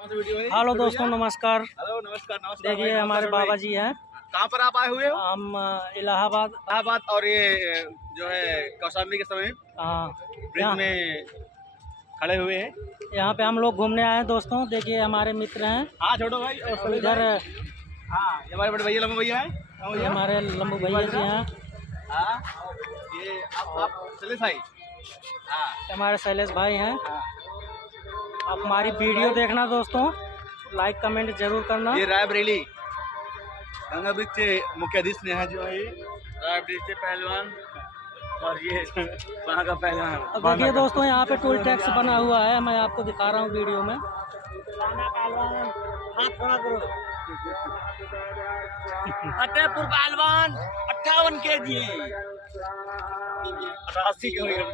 Hello दोस्तों, नमस्कार। Hello नमस्कार। देखिए हमारे बाबा जी हैं। कहाँ पर आप आए हुए हो? हम इलाहाबाद। और ये जो है कौशाम्बी के समय ब्रिज यहाँ में खड़े हुए हैं। यहाँ पे हम लोग घूमने आए हैं दोस्तों। देखिए हमारे मित्र हैं। हाँ छोटो भाई और सभी इधर हाँ ये हमारे बड़े भैया लम्बू भैया हैं। हमारे लंबू भैया जी हैं। हाँ ये आप चले भाई। हाँ हमारे शैलेश भाई हैं। हाँ आप हमारी वीडियो देखना दोस्तों, लाइक कमेंट जरूर करना। ये रायबरेली गंगा ब्रिज के मुख्याधीश ने है जो है रायबरेली से पहलवान और ये वहाँ का पहलवान। अब देखिए दोस्तों, यहाँ पे टोल टैक्स बना हुआ है। मैं आपको दिखा रहा हूँ वीडियो में। फतेहपुर पहलवान 58 kg 88 किलोमीटर।